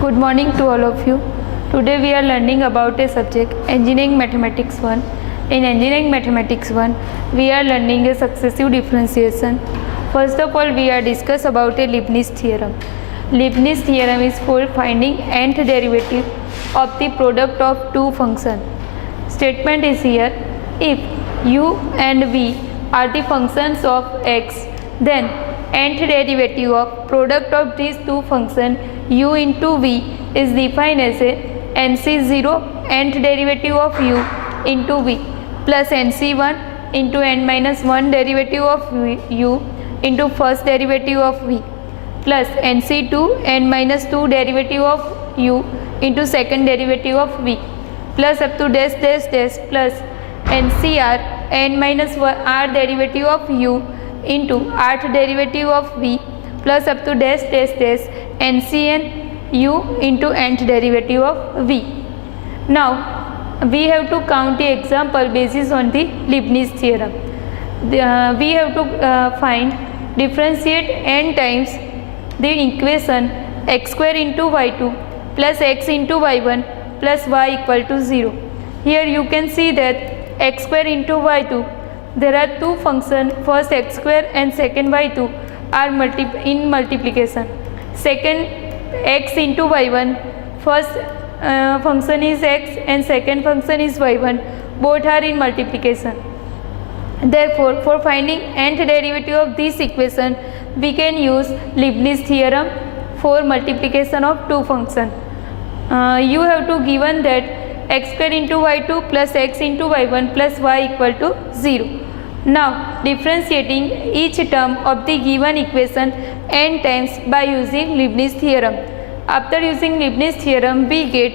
Good morning to all of you. Today we are learning about a subject Engineering Mathematics 1. In Engineering Mathematics 1, we are learning a successive differentiation. First of all, we are discuss about a Leibniz theorem. Leibniz theorem is for finding nth derivative of the product of two functions. Statement is here: if u and v are the functions of x, then nth derivative of product of these two functions u into v is defined as a nc0 nth derivative of u into v plus nc1 into n minus 1 derivative of u into first derivative of v plus nc2 n minus 2 derivative of u into second derivative of v plus up to dash dash dash plus ncr n minus 1 r derivative of u into rth derivative of v plus up to dash dash dash ncn u into nth derivative of v. Now we have to count the example basis on the Leibniz theorem. We have to find differentiate n times the equation x square into y2 plus x into y1 plus y equal to 0. Here you can see that x square into y2, there are two functions, first x square and second y2 are in multiplication. Second x into y1, first function is x and second function is y1, both are in multiplication. Therefore, for finding nth derivative of this equation, we can use Leibniz theorem for multiplication of two functions. You have to given that x square into y2 plus x into y1 plus y equal to 0. Now differentiating each term of the given equation n times by using Leibniz theorem. After using Leibniz theorem, we get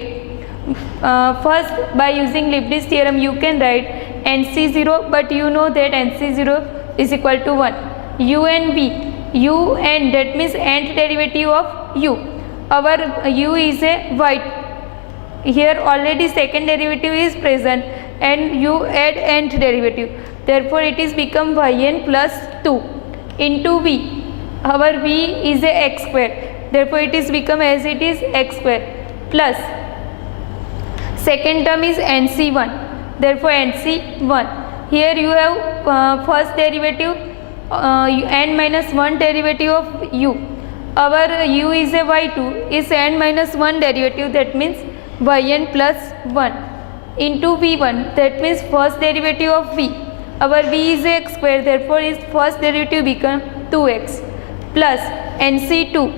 first by using Leibniz theorem you can write nc0, but you know that nc0 is equal to 1. u and v, u and that means nth derivative of u. Our u is a y. Here already second derivative is present and you add nth derivative. Therefore, it is become yn plus 2 into v. Our v is a x square. Therefore, it is become as it is x square plus second term is nc1. Therefore, nc1. Here you have first derivative n minus 1 derivative of u. Our u is a y2 is n minus 1 derivative, that means yn plus 1 into v1, that means first derivative of v. Our v is x square, therefore its first derivative become 2x plus nc2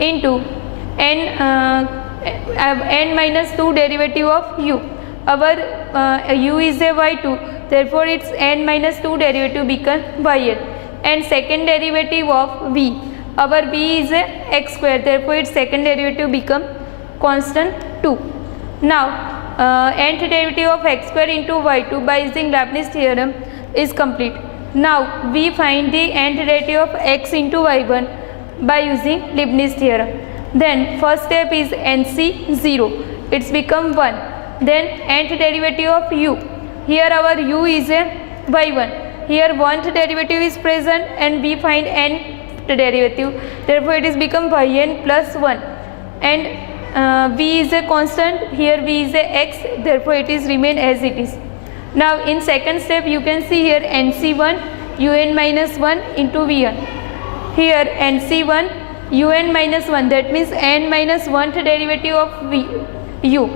into n minus 2 derivative of u. Our u is a y2, therefore its n minus 2 derivative become yn, and second derivative of v. Our v is a x square, therefore its second derivative become constant 2. Now nth derivative of x square into y2 by using Leibniz theorem is complete. Now we find the nth derivative of x into y1 by using Leibniz theorem. Then first step is nc0, it's become 1. Then nth derivative of u. Here our u is a y1. Here 1th derivative is present and we find nth derivative. Therefore it is become yn plus 1. And v is a constant. Here v is a x. Therefore it is remain as it is. Now in second step you can see here nc1 un minus 1 into v1. Here nc1 un minus 1, that means n minus 1th derivative of u.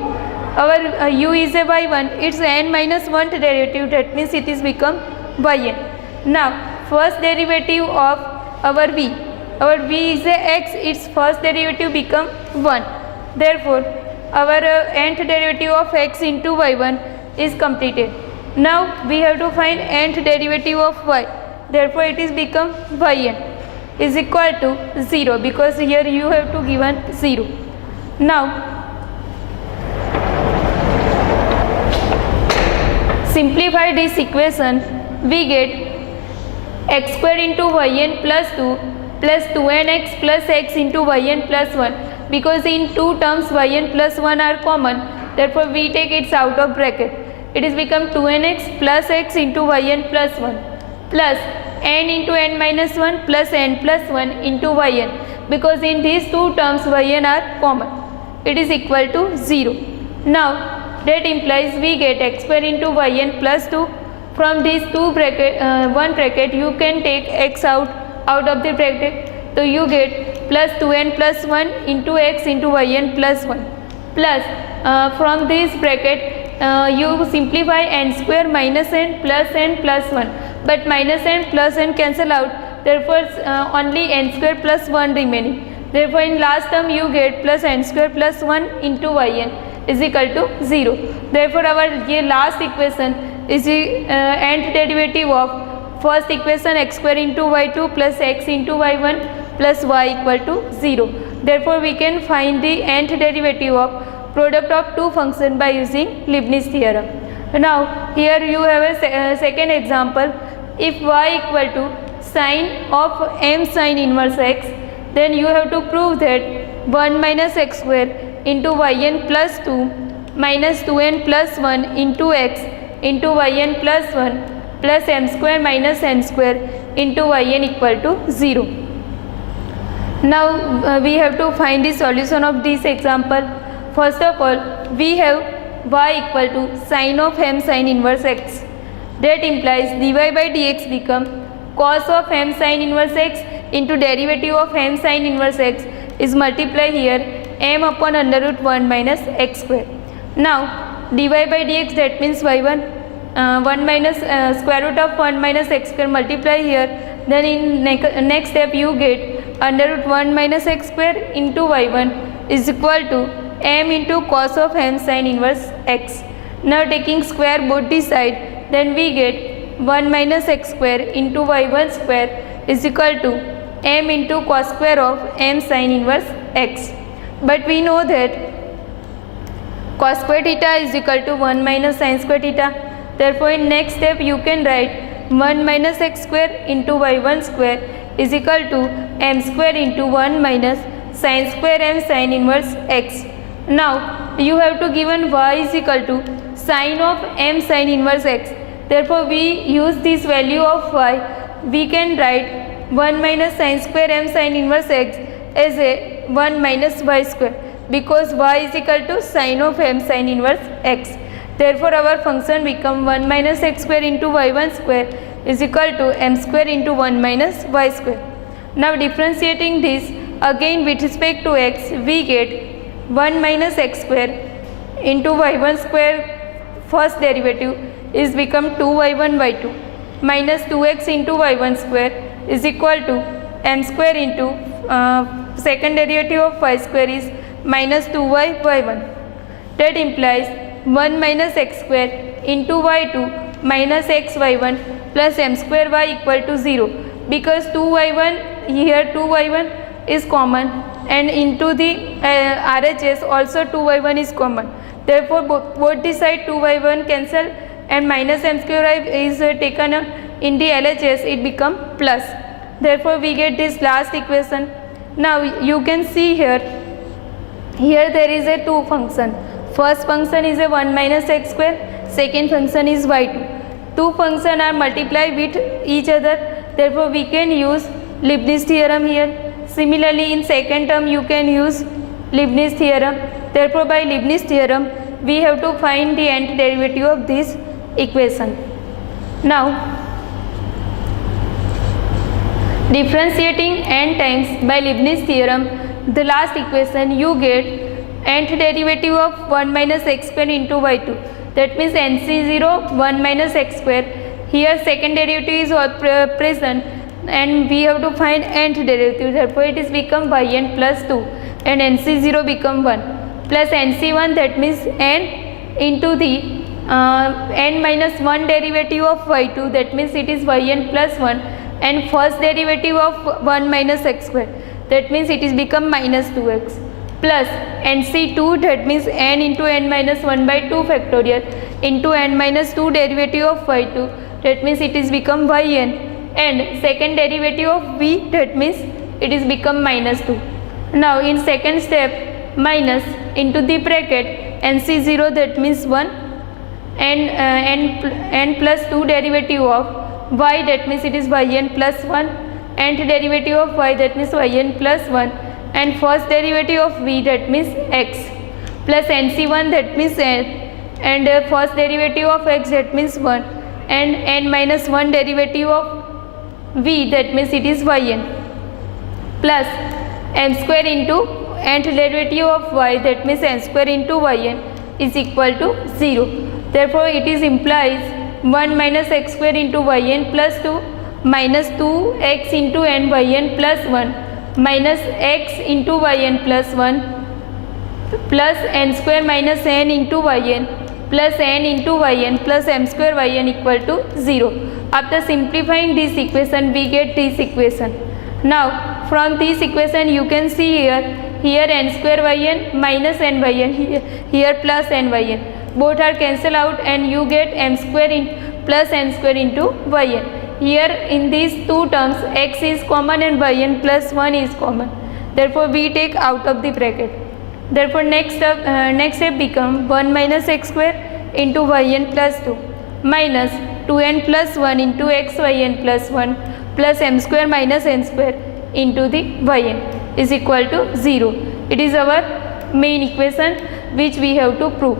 Our u is a y1, its n minus 1th derivative, that means it is become yn. Now first derivative of our v. Our v is a x, its first derivative become 1. Therefore our nth derivative of x into y1 is completed. Now we have to find nth derivative of y. Therefore it is become yn is equal to 0, because here you have to given 0. Now simplify this equation, we get x square into yn plus 2 plus 2nx plus x into yn plus 1, because in two terms yn plus 1 are common, therefore we take it out of bracket. It is become 2nx plus x into yn plus 1 plus n into n minus 1 plus n plus 1 into yn, because in these two terms yn are common. it is equal to 0. Now that implies we get x square into yn plus 2. From these one bracket you can take x out of the bracket, so you get plus 2n plus 1 into x into yn plus 1 plus from this bracket you simplify n square minus n plus 1, but minus n plus n cancel out, therefore only n square plus 1 remaining. Therefore in last term you get plus n square plus 1 into yn is equal to 0. Therefore our ये last equation is the nth derivative of first equation x square into y2 plus x into y1 plus y equal to 0. Therefore we can find the nth derivative of product of two functions by using Leibniz theorem. Now here you have a second example. If y equal to sine of m sine inverse x, then you have to prove that 1 minus x square into yn plus 2 minus 2n plus 1 into x into yn plus 1 plus m square minus n square into yn equal to 0. Now we have to find the solution of this example. First of all, we have y equal to sine of m sine inverse x. That implies dy by dx become cos of m sine inverse x into derivative of m sine inverse x is multiply here m upon under root 1 minus x square. Now dy by dx, that means y1 1 minus square root of 1 minus x square, multiply here, then in next step you get under root 1 minus x square into y1 is equal to m into cos of m sine inverse x. Now taking square both the side, then we get 1 minus x square into y1 square is equal to m into cos square of m sine inverse x. But we know that cos square theta is equal to 1 minus sin square theta. Therefore in next step you can write 1 minus x square into y1 square is equal to m square into 1 minus sin square m sine inverse x. Now you have to given y is equal to sine of m sine inverse x. Therefore we use this value of y, we can write 1 minus sin square m sine inverse x as a 1 minus y square, because y is equal to sine of m sine inverse x. Therefore our function become 1 minus x square into y1 square is equal to m square into 1 minus y square. Now differentiating this again with respect to x, we get 1 minus x square into y1 square first derivative is become 2y1 y2 minus 2x into y1 square is equal to m square into second derivative of y square is minus 2y y1. That implies 1 minus x square into y2 minus x y1 plus m square y equal to 0, because 2y1 here 2y1 is common and into the RHS also 2y1 is common. Therefore both the side 2y1 cancel and minus m square y is taken in the LHS, it become plus. Therefore we get this last equation. Now you can see here there is a two function. First function is a 1 minus x square, second function is y2. Two functions are multiplied with each other, therefore we can use Leibniz theorem here. Similarly in second term you can use Leibniz theorem. Therefore by Leibniz theorem we have to find the nth derivative of this equation. Now differentiating n times by Leibniz theorem, the last equation you get nth derivative of 1 minus x square into y2, that means NC0 1 minus x square. Here second derivative is present and we have to find nth derivative, therefore it is become yn plus 2 and NC0 become 1 plus NC1, that means n into the n minus 1 derivative of y2, that means it is yn plus 1, and first derivative of 1 minus x square, that means it is become minus 2x plus NC2, that means n into n minus 1 by 2 factorial into n minus 2 derivative of y2, that means it is become yn, and second derivative of v, that means it is become minus 2. Now in second step minus into the bracket NC0, that means 1 and n plus 2 derivative of y, that means it is yn plus 1, nth derivative of y, that means yn plus 1 and first derivative of v, that means x, plus nc1, that means n, and first derivative of x, that means 1, and n minus 1 derivative of v, that means it is yn, plus m square into nth derivative of y, that means n square into yn is equal to 0. Therefore it is implies 1 minus x square into yn plus 2 minus 2x into n yn plus 1 minus x into yn plus 1 plus n square minus n into yn plus n into yn plus m square yn equal to 0. After simplifying this equation we get this equation. Now from this equation you can see here n square yn minus n yn, here plus n yn, both are cancel out and you get m square in plus n square into yn. Here in these two terms x is common and yn plus 1 is common, therefore we take out of the bracket. Therefore next step become 1 minus x square into yn plus 2 minus 2n plus 1 into x yn plus 1 plus m square minus n square into the yn is equal to 0. It is our main equation which we have to prove.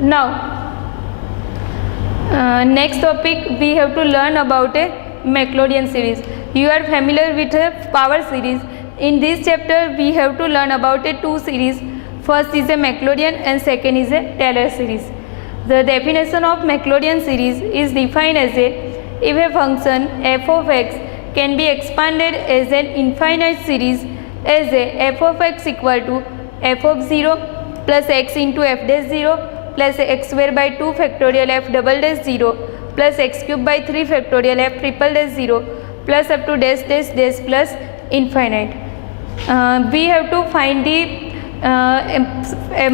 Now next topic we have to learn about a Maclaurin series. You are familiar with a power series. In this chapter we have to learn about a two series. First is a Maclaurin and second is a Taylor series. The definition of Maclaurin series is defined as if a function f of x can be expanded as an infinite series as a f of x equal to f of 0 plus x into f dash 0 plus x square by 2 factorial f double dash 0 plus x cube by 3 factorial f triple dash 0 plus up to dash dash dash plus infinite. We have to find the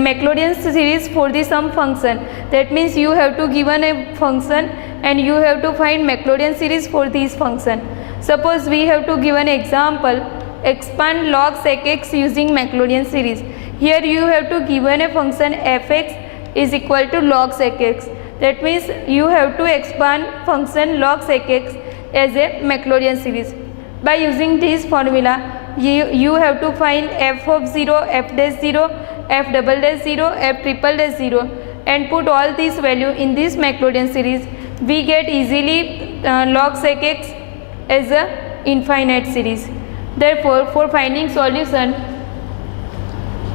Maclaurin series for the sum function. That means you have to given a function and you have to find Maclaurin series for this function. Suppose we have to give an example, expand log sec x using Maclaurin series. Here you have to given a function fx is equal to log sec x. That means you have to expand function log sec x as a Maclaurin series. By using this formula you have to find f of 0, f dash 0, f double dash 0, f triple dash 0 and put all these value in this Maclaurin series. We get easily log sec x as a infinite series. Therefore for finding solution,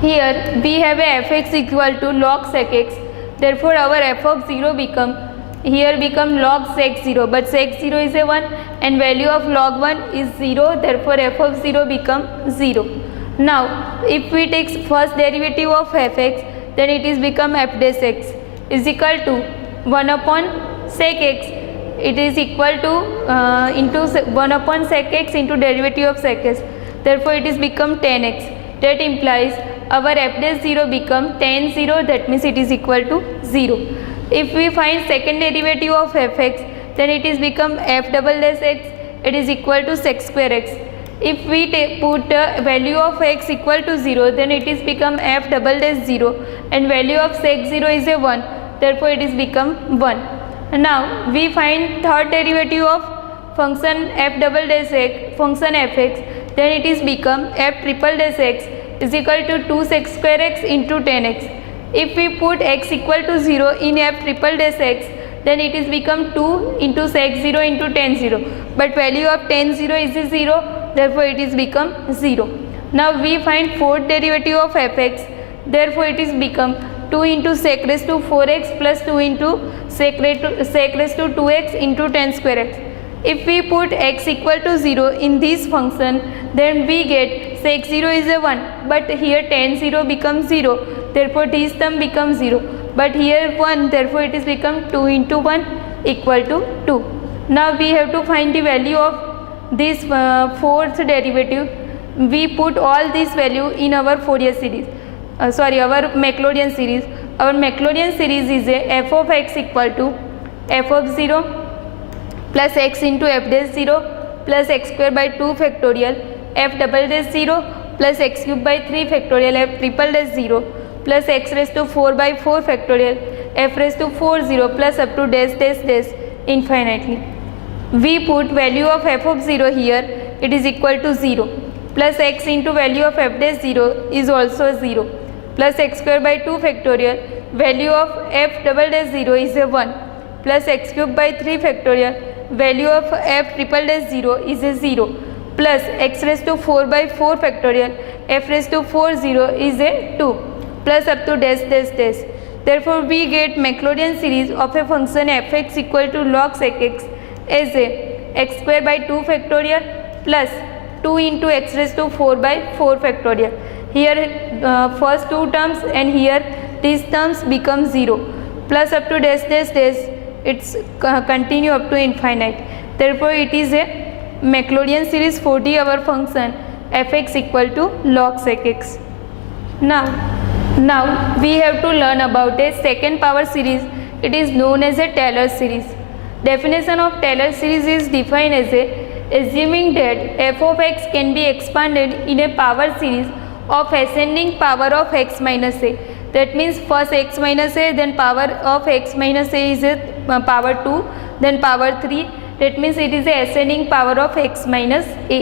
here we have a fx equal to log sec x. Therefore our f of 0 become log sec 0, but sec 0 is a 1 and value of log 1 is 0, therefore f of 0 become 0. Now if we take first derivative of fx, then it is become f dash x is equal to 1 upon sec x. It is equal to into 1 upon sec x into derivative of sec x, therefore it is become tan x. That implies our f dash 0 become tan 0, that means it is equal to 0. If we find second derivative of fx, then it is become f double dash x, it is equal to sec square x. If we put value of x equal to 0, then it is become f double dash 0 and value of sec 0 is a 1, therefore it is become 1. Now we find third derivative of function f double dash x, function fx, then it is become f triple dash x is equal to 2 sec square x into tan x. If we put x equal to 0 in f triple dash x, then it is become 2 into sec 0 into tan 0, but value of tan 0 is 0, therefore it is become 0. Now we find fourth derivative of fx, therefore it is become 2 into sec raised to 4x plus 2 into sec raised to 2x into tan square x. If we put x equal to 0 in this function, then we get sec 0 is a 1, but here tan 0 becomes 0, therefore this term becomes 0, but here 1, therefore it is become 2 into 1 equal to 2. Now we have to find the value of this fourth derivative. We put all this value in our Fourier series, our Maclaurin series. Our Maclaurin series is a f of x equal to f of 0 plus x into f dash 0 plus x square by 2 factorial f double dash 0 plus x cube by 3 factorial f triple dash 0 plus x raised to 4 by 4 factorial f raised to 4 0 plus up to dash dash dash infinitely. We put value of f of 0 here, it is equal to 0 plus x into value of f dash 0 is also 0 plus x square by 2 factorial value of f double dash 0 is a 1 plus x cube by 3 factorial value of f triple dash 0 is a 0 plus x raised to 4 by 4 factorial f raised to 4 0 is a 2 plus up to dash dash dash. Therefore, we get Maclaurin series of a function fx equal to log sec x as a x square by 2 factorial plus 2 into x raised to 4 by 4 factorial. Here first two terms and here these terms become 0 plus up to dash dash dash, it's continue up to infinite. Therefore, it is a Maclaurin series for the our function fx equal to log sec x. Now we have to learn about a second power series. It is known as a Taylor series. Definition of Taylor series is defined as a assuming that f of x can be expanded in a power series of ascending power of x minus a. That means first x minus a, then power of x minus a is a power 2, then power 3. That means it is a ascending power of x minus a.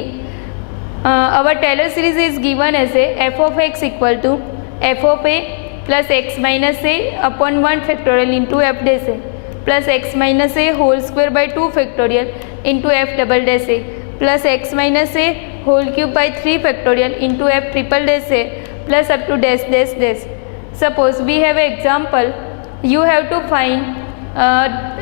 Our Taylor series is given as a f of x equal to f of a plus x minus a upon 1 factorial into f dash a plus x minus a whole square by 2 factorial into f double dash a plus x minus a whole cube by 3 factorial into f triple dash a plus up to dash dash dash. Suppose we have an example. You have to find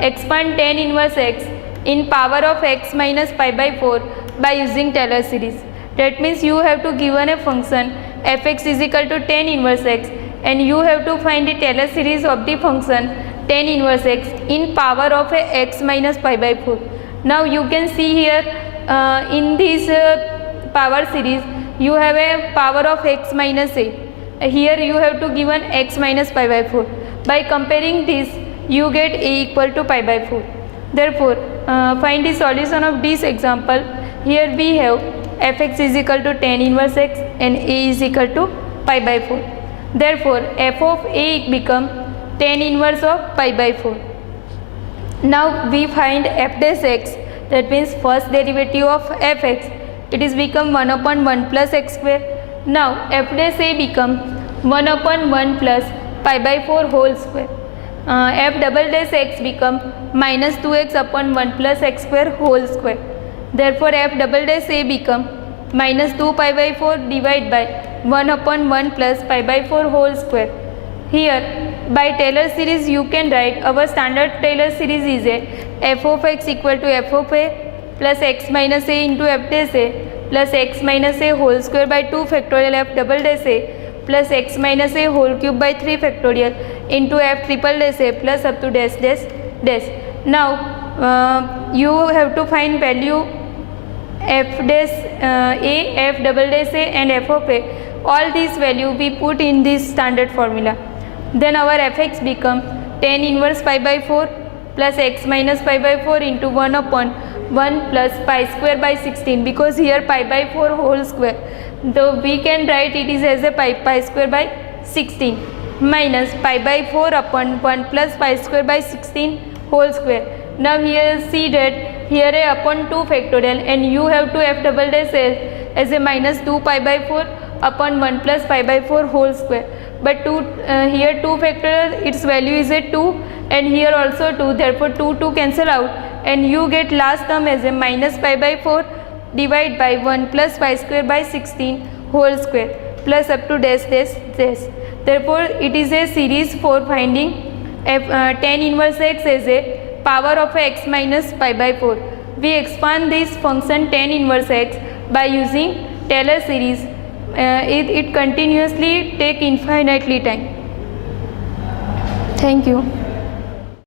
expand tan inverse x in power of x minus pi by 4 by using Taylor series. That means you have to given a function fx is equal to tan inverse x and you have to find the Taylor series of the function tan inverse x in power of a x minus pi by 4. Now you can see here in this power series you have a power of x minus a. Here you have to given x minus pi by 4. By comparing this you get a equal to pi by 4. Therefore, find the solution of this example. Here we have fx is equal to tan inverse x and a is equal to pi by 4. Therefore, f of a become tan inverse of pi by 4. Now we find f dash x, that means first derivative of fx, it is become 1 upon 1 plus x square. Now f dash a become 1 upon 1 plus pi by 4 whole square. F double dash x become minus 2x upon 1 plus x square whole square. Therefore, f double dash a become minus 2 pi by 4 divided by 1 upon 1 plus pi by 4 whole square. Here by Taylor series you can write our standard Taylor series is a f of x equal to f of a plus x minus a into f dash a plus x minus a whole square by 2 factorial f double dash a plus x minus a whole cube by 3 factorial into f triple dash a plus up to dash dash dash. Now you have to find value f dash a, f double dash a and f of a. All these value we put in this standard formula. Then our fx become tan inverse pi by 4 plus x minus pi by 4 into 1 upon 1 plus pi square by 16, because here pi by 4 whole square, though we can write it is as a pi square by 16 minus pi by 4 upon 1 plus pi square by 16 whole square. Now here see that here a upon 2 factorial and you have to f double dash as a minus 2 pi by 4 upon 1 plus pi by 4 whole square. But here 2 factorial, its value is a 2 and here also 2, therefore 2 cancel out and you get last term as a minus pi by 4 divided by 1 plus pi square by 16 whole square plus up to dash dash dash. Therefore, it is a series for finding tan inverse x as a power of x minus pi by 4. We expand this function tan inverse x by using Taylor series. It continuously take infinitely time. Thank you.